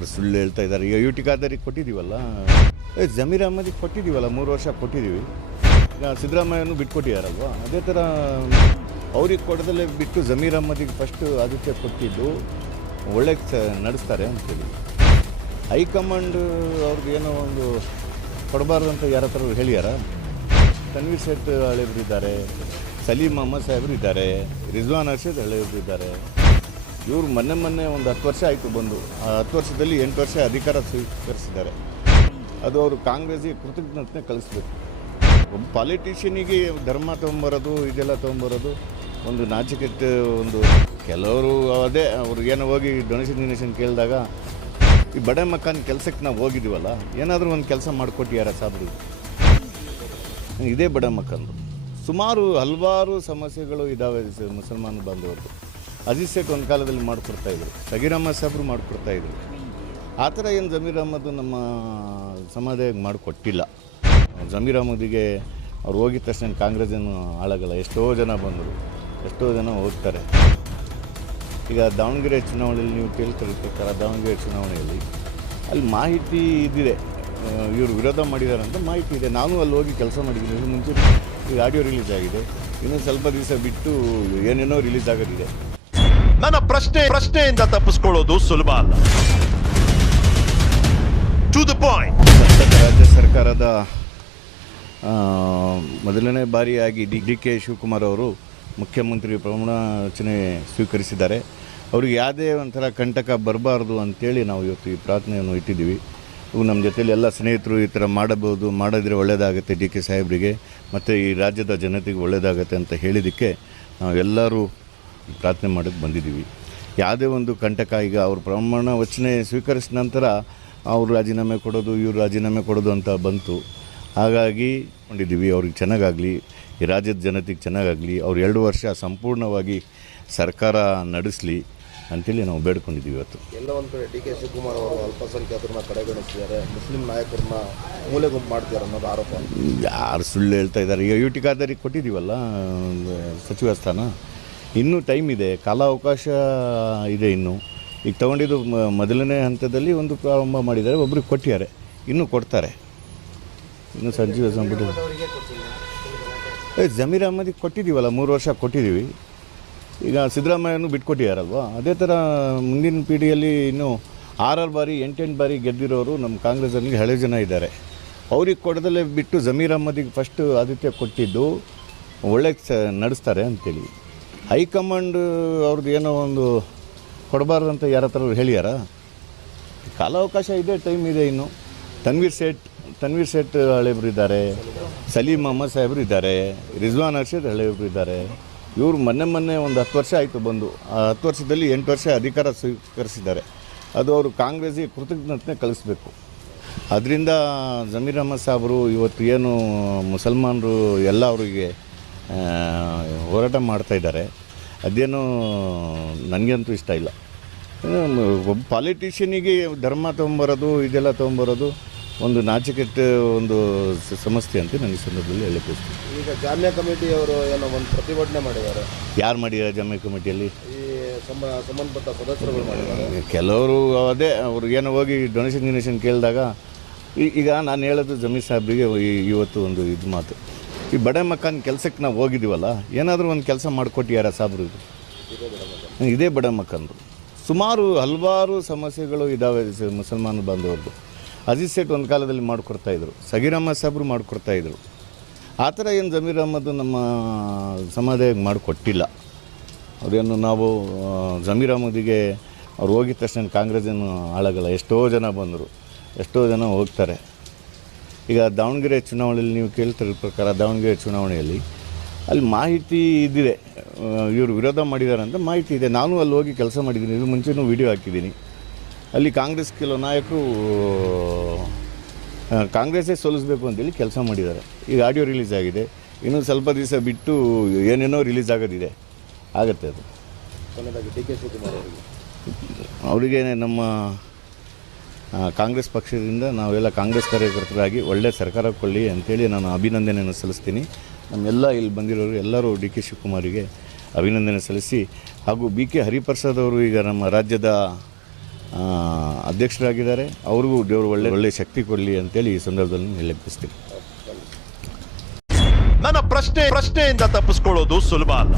ಯಾರು ಸುಳ್ಳು ಹೇಳ್ತಾ ಇದ್ದಾರೆ. ಈಗ ಯು ಟಿ ಖಾದರಿಗೆ ಕೊಟ್ಟಿದ್ದೀವಲ್ಲ, ಜಮೀರ್ ಅಹ್ಮದಿಗೆ ಕೊಟ್ಟಿದ್ದೀವಲ್ಲ, 3 ವರ್ಷ ಕೊಟ್ಟಿದ್ದೀವಿ. ಈಗ ಸಿದ್ದರಾಮಯ್ಯನೂ ಬಿಟ್ಕೊಟ್ಟಿದ್ದಾರಲ್ವ, ಅದೇ ಥರ ಅವ್ರಿಗೆ ಕೊಡದಲ್ಲೇ ಬಿಟ್ಟು ಜಮೀರ್ ಅಹ್ಮದಿಗೆ ಫಸ್ಟು ಆದಿತ್ಯ ಕೊಟ್ಟಿದ್ದು ಒಳ್ಳೆ ನಡೆಸ್ತಾರೆ ಅಂತೇಳಿ. ಹೈಕಮಾಂಡ್ ಅವ್ರಿಗೆ ಏನೋ ಒಂದು ಕೊಡಬಾರ್ದು ಅಂತ ಯಾರ ಹತ್ರ ಹೇಳ್ಯಾರ. ತನ್ವೀರ್ ಸೇಠ್ ಹಳೆಯವರು ಇದ್ದಾರೆ, ಸಲೀಂ ಅಹ್ಮದ್ ಸಾಹೇಬರು ಇದ್ದಾರೆ, ರಿಜ್ವಾನ್ ಅರ್ಷದ್ ಹಳೆಯವರು ಇದ್ದಾರೆ. ಇವರು ಮೊನ್ನೆ ಒಂದು 10 ವರ್ಷ ಆಯಿತು ಬಂದು. ಆ 10 ವರ್ಷದಲ್ಲಿ 8 ವರ್ಷ ಅಧಿಕಾರ ಸ್ವೀಕರಿಸಿದ್ದಾರೆ. ಅದು ಅವರು ಕಾಂಗ್ರೆಸ್ಸಿಗೆ ಕೃತಜ್ಞತೆ ಕಳಿಸ್ಬೇಕು. ಒಬ್ಬ ಪಾಲಿಟಿಷಿಯನಿಗೆ ಧರ್ಮ ತೊಗೊಂಬರೋದು, ಇದೆಲ್ಲ ತೊಗೊಂಬರೋದು ಒಂದು ನಾಚಿಕೆಟ್ಟು. ಒಂದು ಕೆಲವರು ಅದೇ ಅವ್ರಿಗೇನೋ ಹೋಗಿ ಡೊನೇಷನ್ ಕೇಳಿದಾಗ ಈ ಬಡ ಮಕ್ಕನ ಕೆಲಸಕ್ಕೆ ನಾವು ಹೋಗಿದ್ದೀವಲ್ಲ, ಏನಾದರೂ ಒಂದು ಕೆಲಸ ಮಾಡಿಕೊಟ್ಟಿಯಾರ ಸಾಬ್ರು. ಇದೇ ಬಡ ಮಕ್ಕಂದು ಸುಮಾರು ಹಲವಾರು ಸಮಸ್ಯೆಗಳು ಇದ್ದಾವೆ ಮುಸಲ್ಮಾನ ಬಾಂಧವರು. ಅಜೀಜ್ ಸೇಠ್ ಒಂದು ಕಾಲದಲ್ಲಿ ಮಾಡಿಕೊಡ್ತಾಯಿದ್ರು, ಸಗೀರ್ ಅಹ್ಮದ್ ಸಾಬ್ರು ಮಾಡಿಕೊಡ್ತಾಯಿದ್ರು. ಆ ಥರ ಏನು ಜಮೀರ್ ಅಹ್ಮದ್ ನಮ್ಮ ಸಮಾಜಕ್ಕೆ ಮಾಡಿಕೊಟ್ಟಿಲ್ಲ. ಜಮೀರ್ ಅಹ್ಮದಿಗೆ ಅವ್ರು ಹೋಗಿದ ತಕ್ಷಣ ಕಾಂಗ್ರೆಸ್ ಏನು ಹಾಳಾಗಲ್ಲ. ಎಷ್ಟೋ ಜನ ಬಂದರು, ಎಷ್ಟೋ ಜನ ಹೋಗ್ತಾರೆ. ಈಗ ದಾವಣಗೆರೆ ಚುನಾವಣೆಯಲ್ಲಿ ನೀವು ಕೇಳ್ತಿರೋ ಪ್ರಕಾರ, ದಾವಣಗೆರೆ ಚುನಾವಣೆಯಲ್ಲಿ ಅಲ್ಲಿ ಮಾಹಿತಿ ಇದ್ದಿದೆ, ಇವರು ವಿರೋಧ ಮಾಡಿದ್ದಾರೆ ಅಂತ ಮಾಹಿತಿ ಇದೆ. ನಾನು ಅಲ್ಲಿ ಹೋಗಿ ಕೆಲಸ ಮಾಡಿದ್ದೀನಿ. ಮುಂಚೆ ಈಗ ಆಡಿಯೋ ರಿಲೀಸ್ ಆಗಿದೆ, ಇನ್ನೊಂದು ಸ್ವಲ್ಪ ದಿವಸ ಬಿಟ್ಟು ಏನೇನೋ ರಿಲೀಸ್ ಆಗೋದಿದೆ. ನನ್ನ ಪ್ರಶ್ನೆಯಿಂದ ತಪ್ಪಿಸ್ಕೊಳ್ಳೋದು ಸುಲಭ ಅಲ್ಲ. To the point. ರಾಜ್ಯ ಸರ್ಕಾರದ ಮೊದಲನೇ ಬಾರಿಯಾಗಿ ಡಿ ಕೆ ಶಿವಕುಮಾರ್ ಅವರು ಮುಖ್ಯಮಂತ್ರಿ ಪ್ರಮಾಣ ವಚನ ಸ್ವೀಕರಿಸಿದ್ದಾರೆ. ಅವ್ರಿಗೆ ಯಾವುದೇ ಒಂಥರ ಕಂಟಕ ಬರಬಾರ್ದು ಅಂತೇಳಿ ನಾವು ಇವತ್ತು ಈ ಪ್ರಾರ್ಥನೆಯನ್ನು ಇಟ್ಟಿದ್ದೀವಿ. ಇವು ನಮ್ಮ ಜೊತೆಲಿ ಎಲ್ಲ ಸ್ನೇಹಿತರು ಈ ಥರ ಮಾಡಿದ್ರೆ ಒಳ್ಳೆಯದಾಗುತ್ತೆ, ಡಿ ಕೆ ಸಾಹೇಬರಿಗೆ ಮತ್ತು ಈ ರಾಜ್ಯದ ಜನತೆಗೆ ಒಳ್ಳೆಯದಾಗತ್ತೆ ಅಂತ ಹೇಳಿದ್ದಕ್ಕೆ ನಾವೆಲ್ಲರೂ ಪ್ರಾರ್ಥನೆ ಮಾಡೋಕ್ಕೆ ಬಂದಿದ್ದೀವಿ. ಯಾವುದೇ ಒಂದು ಕಂಟಕ, ಈಗ ಅವ್ರ ಪ್ರಮಾಣ ವಚನ ಸ್ವೀಕರಿಸಿದ ನಂತರ ಅವರು ರಾಜೀನಾಮೆ ಕೊಡೋದು, ಇವರು ರಾಜೀನಾಮೆ ಕೊಡೋದು ಅಂತ ಬಂತು. ಹಾಗಾಗಿ ಕೊಂಡಿದ್ದೀವಿ, ಅವ್ರಿಗೆ ಚೆನ್ನಾಗಾಗಲಿ, ಈ ರಾಜ್ಯದ ಜನತೆಗೆ ಚೆನ್ನಾಗಾಗಲಿ, ಅವ್ರು 2 ವರ್ಷ ಸಂಪೂರ್ಣವಾಗಿ ಸರ್ಕಾರ ನಡೆಸಲಿ ಅಂತೇಳಿ ನಾವು ಬೇಡ್ಕೊಂಡಿದ್ದೀವಿ. ಇವತ್ತು ಎಲ್ಲ ಒಂದು ಕಡೆ ಡಿ ಕೆ ಶಿವಕುಮಾರ್ ಅವರು ಅಲ್ಪಸಂಖ್ಯಾತರನ್ನ ಕಡೆಗಣಿಸ್ತಿದ್ದಾರೆ, ಮುಸ್ಲಿಂ ನಾಯಕರನ್ನ ಮೂಲೆ ಗುಂಪು ಮಾಡ್ತಿದ್ದಾರೆ ಅನ್ನೋದು ಆರೋಪ. ಯಾರು ಸುಳ್ಳು ಹೇಳ್ತಾ ಇದ್ದಾರೆ. ಈಗ ಯು ಟಿ ಖಾದರಿಗೆ ಕೊಟ್ಟಿದ್ದೀವಲ್ಲ ಸಚಿವ ಸ್ಥಾನ, ಇನ್ನೂ ಟೈಮ್ ಇದೆ, ಕಾಲಾವಕಾಶ ಇದೆ. ಇನ್ನೂ ಈಗ ತೊಗೊಂಡಿದ್ದು ಮೊದಲನೇ ಹಂತದಲ್ಲಿ ಒಂದು ಪ್ರಾರಂಭ ಮಾಡಿದ್ದಾರೆ, ಒಬ್ರಿಗೆ ಕೊಟ್ಟಿದ್ದಾರೆ, ಇನ್ನೂ ಕೊಡ್ತಾರೆ. ಇನ್ನು ಸಚಿವ ಸಂಪುಟ ಜಮೀರ್ ಅಹ್ಮದಿಗೆ ಕೊಟ್ಟಿದ್ದೀವಲ್ಲ, 3 ವರ್ಷ ಕೊಟ್ಟಿದ್ದೀವಿ. ಈಗ ಸಿದ್ದರಾಮಯ್ಯನೂ ಬಿಟ್ಕೊಟ್ಟಿದ್ದಾರಲ್ವ, ಅದೇ ಥರ ಮುಂದಿನ ಪೀಳಿಗೆಯಲ್ಲಿ ಇನ್ನೂ 6 ಬಾರಿ 8 ಬಾರಿ ಗೆದ್ದಿರೋರು ನಮ್ಮ ಕಾಂಗ್ರೆಸ್ಸಲ್ಲಿ ಹಳೆ ಜನ ಇದ್ದಾರೆ. ಅವ್ರಿಗೆ ಕೊಡದಲ್ಲೇ ಬಿಟ್ಟು ಜಮೀರ್ ಅಹ್ಮದಿಗೆ ಫಸ್ಟು ಆದಿತ್ಯ ಕೊಟ್ಟಿದ್ದು ಒಳ್ಳೆ ನಡೆಸ್ತಾರೆ ಅಂತೇಳಿ. ಹೈಕಮಾಂಡ್ ಅವ್ರದ್ದು ಏನೋ ಒಂದು ಕೊಡಬಾರ್ದು ಅಂತ ಯಾರ ಹತ್ರ ಹೇಳ್ಯಾರ. ಕಾಲಾವಕಾಶ ಇದೆ, ಟೈಮ್ ಇದೆ. ಇನ್ನು ತನ್ವೀರ್ ಸೇಠ್ ಹಳೆಯವರು ಇದ್ದಾರೆ, ಸಲೀಂ ಅಹ್ಮದ್ ಸಾಹೇಬರು ಇದ್ದಾರೆ, ರಿಜ್ವಾನ್ ಅರ್ಷದ್ ಹಳೆಯವರು ಇದ್ದಾರೆ. ಇವರು ಮೊನ್ನೆ ಒಂದು 10 ವರ್ಷ ಆಯಿತು ಬಂದು. ಆ 10 ವರ್ಷದಲ್ಲಿ 8 ವರ್ಷ ಅಧಿಕಾರ ಸ್ವೀಕರಿಸಿದ್ದಾರೆ. ಅದು ಅವರು ಕಾಂಗ್ರೆಸ್ಸಿಗೆ ಕೃತಜ್ಞತೆ ಕಳಿಸ್ಬೇಕು. ಅದರಿಂದ ಜಮೀರ್ ಅಹ್ಮದ್ ಸಾಹೇಬರು ಇವತ್ತು ಏನು ಮುಸಲ್ಮಾನರು ಎಲ್ಲ ಅವರಿಗೆ ಹೋರಾಟ ಮಾಡ್ತಾಯಿದ್ದಾರೆ, ಅದೇನೋ ನನಗಂತೂ ಇಷ್ಟ ಇಲ್ಲ. ಒಬ್ಬ ಪಾಲಿಟಿಷಿಯನಿಗೆ ಧರ್ಮ ತೊಗೊಂಬರೋದು, ಇದೆಲ್ಲ ತೊಗೊಂಬರೋದು ಒಂದು ನಾಚಿಕೆಟ್ಟು ಒಂದು ಸಮಸ್ಯೆ ಅಂತ ನನ್ನ ಸಂದರ್ಭದಲ್ಲಿ ಹೇಳಕ್ಕೆ ಇಷ್ಟ. ಈಗ ಜಾಮ್ಯಾ ಕಮಿಟಿಯವರು ಏನೋ ಒಂದು ಪ್ರತಿಭಟನೆ ಮಾಡಿದ್ದಾರೆ. ಯಾರು ಮಾಡಿದ್ದಾರೆ ಜಾಮ್ಯಾ ಕಮಿಟಿಯಲ್ಲಿ? ಈ ಸಂಬಂಧಪಟ್ಟ ಸದಸ್ಯರುಗಳು ಮಾಡಿದ್ದಾರೆ. ಕೆಲವರು ಅದೇ ಅವ್ರಿಗೇನೋ ಹೋಗಿ ಡೊನೇಷನ್ ಕೇಳಿದಾಗ ಈಗ ನಾನು ಹೇಳೋದು ಜಮೀರ್ ಸಾಹೇಬ್ರಿಗೆ ಇವತ್ತು ಒಂದು ಇದು ಮಾತು, ಈ ಬಡ ಮಕ್ಕನ ಕೆಲಸಕ್ಕೆ ನಾವು ಹೋಗಿದ್ದೀವಲ್ಲ, ಏನಾದರೂ ಒಂದು ಕೆಲಸ ಮಾಡಿಕೊಟ್ಟಿಯಾರ ಸಾಬ್ರು. ಇದೇ ಬಡ ಮಕ್ಕಂದು ಸುಮಾರು ಹಲವಾರು ಸಮಸ್ಯೆಗಳು ಇದ್ದಾವೆ ಮುಸಲ್ಮಾನ ಬಾಂಧವ್ರದ್ದು. ಅಜೀಜ್ ಸೇಠ್ ಒಂದು ಕಾಲದಲ್ಲಿ ಮಾಡಿಕೊಡ್ತಾಯಿದ್ರು, ಸಗೀರ್ ಅಹ್ಮದ್ ಸಾಬ್ರು ಮಾಡಿಕೊಡ್ತಾಯಿದ್ರು. ಆ ಥರ ಏನು ಜಮೀರ್ ಅಹ್ಮದ್ ನಮ್ಮ ಸಮಾಜಕ್ಕೆ ಮಾಡಿಕೊಟ್ಟಿಲ್ಲ. ಅವರೇನು ನಾವು ಜಮೀರ್ ಅಹ್ಮದಿಗೆ ಅವ್ರು ಹೋಗಿದ ತಕ್ಷಣ ಕಾಂಗ್ರೆಸ್ ಏನು ಹಾಳಾಗಲ್ಲ. ಎಷ್ಟೋ ಜನ ಬಂದರು, ಎಷ್ಟೋ ಜನ ಹೋಗ್ತಾರೆ. ಈಗ ದಾವಣಗೆರೆ ಚುನಾವಣೆಯಲ್ಲಿ ನೀವು ಕೇಳ್ತಿರೋ ಪ್ರಕಾರ, ದಾವಣಗೆರೆ ಚುನಾವಣೆಯಲ್ಲಿ ಅಲ್ಲಿ ಮಾಹಿತಿ ಇದ್ದಿದೆ, ಇವರು ವಿರೋಧ ಮಾಡಿದ್ದಾರೆ ಅಂತ ಮಾಹಿತಿ ಇದೆ. ನಾನು ಅಲ್ಲಿ ಹೋಗಿ ಕೆಲಸ ಮಾಡಿದ್ದೀನಿ, ಇದು ಮುಂಚೆನೂ ವಿಡಿಯೋ ಹಾಕಿದ್ದೀನಿ. ಅಲ್ಲಿ ಕಾಂಗ್ರೆಸ್ ಕೆಲವು ನಾಯಕರು ಕಾಂಗ್ರೆಸ್ಸೇ ಸೋಲಿಸಬೇಕು ಅಂತೇಳಿ ಕೆಲಸ ಮಾಡಿದ್ದಾರೆ. ಈಗ ಆಡಿಯೋ ರಿಲೀಸ್ ಆಗಿದೆ, ಇನ್ನೊಂದು ಸ್ವಲ್ಪ ದಿವಸ ಬಿಟ್ಟು ಏನೇನೋ ರಿಲೀಸ್ ಆಗೋದಿದೆ, ಆಗುತ್ತೆ. ಅದು ಡಿ ಕೆ ಶಿವಕುಮಾರ್ ಅವರಿಗೆ ನಮ್ಮ ಕಾಂಗ್ರೆಸ್ ಪಕ್ಷದಿಂದ ನಾವೆಲ್ಲ ಕಾಂಗ್ರೆಸ್ ಕಾರ್ಯಕರ್ತರಾಗಿ ಒಳ್ಳೆಯ ಸರ್ಕಾರ ಕೊಳ್ಳಿ ಅಂಥೇಳಿ ನಾನು ಅಭಿನಂದನೆಯನ್ನು ಸಲ್ಲಿಸ್ತೀನಿ. ನಮ್ಮೆಲ್ಲ ಇಲ್ಲಿ ಬಂದಿರೋರು ಎಲ್ಲರೂ ಡಿ ಕೆ ಶಿವಕುಮಾರಿಗೆ ಅಭಿನಂದನೆ ಸಲ್ಲಿಸಿ, ಹಾಗೂ ಬಿ ಕೆ ಹರಿಪ್ರಸಾದ್ ಅವರು ಈಗ ನಮ್ಮ ರಾಜ್ಯದ ಅಧ್ಯಕ್ಷರಾಗಿದ್ದಾರೆ. ಅವ್ರಿಗೂ ದೇವರು ಒಳ್ಳೆ ಶಕ್ತಿ ಕೊಡಲಿ ಅಂತೇಳಿ ಈ ಸಂದರ್ಭದಲ್ಲಿ ನಿಲಂಬಿಸ್ತೀನಿ. ನನ್ನ ಪ್ರಶ್ನೆಯಿಂದ ತಪ್ಪಿಸ್ಕೊಳ್ಳೋದು ಸುಲಭ ಅಲ್ಲ.